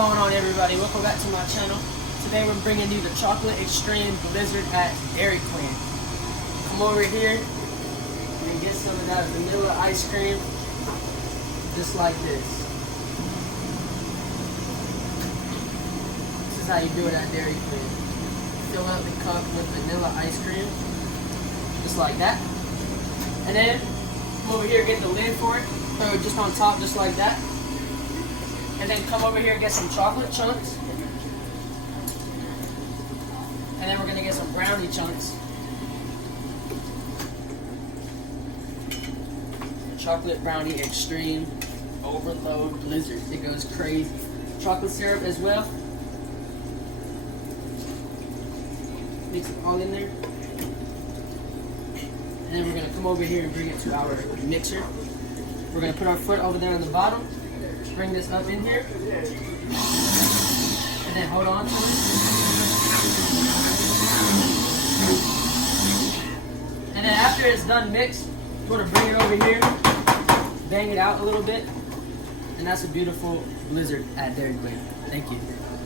going on, everybody? Welcome back to my channel. Today we're bringing you the Chocolate Extreme Blizzard at Dairy Queen. Come over here and get some of that vanilla ice cream, just like this. This is how you do it at Dairy Queen. Fill up the cup with vanilla ice cream, just like that. And then come over here, get the lid for it, throw it just on top, just like that. And then come over here and get some chocolate chunks. And then we're gonna get some brownie chunks. Chocolate brownie extreme overload blizzard. It goes crazy. Chocolate syrup as well. Mix it all in there. And then we're gonna come over here and bring it to our mixer. We're gonna put our foot over there on the bottom. Bring this up in here. And then hold on to it. And then after it's done mixed, you want to bring it over here, bang it out a little bit, and that's a beautiful blizzard at Dairy Queen. Thank you.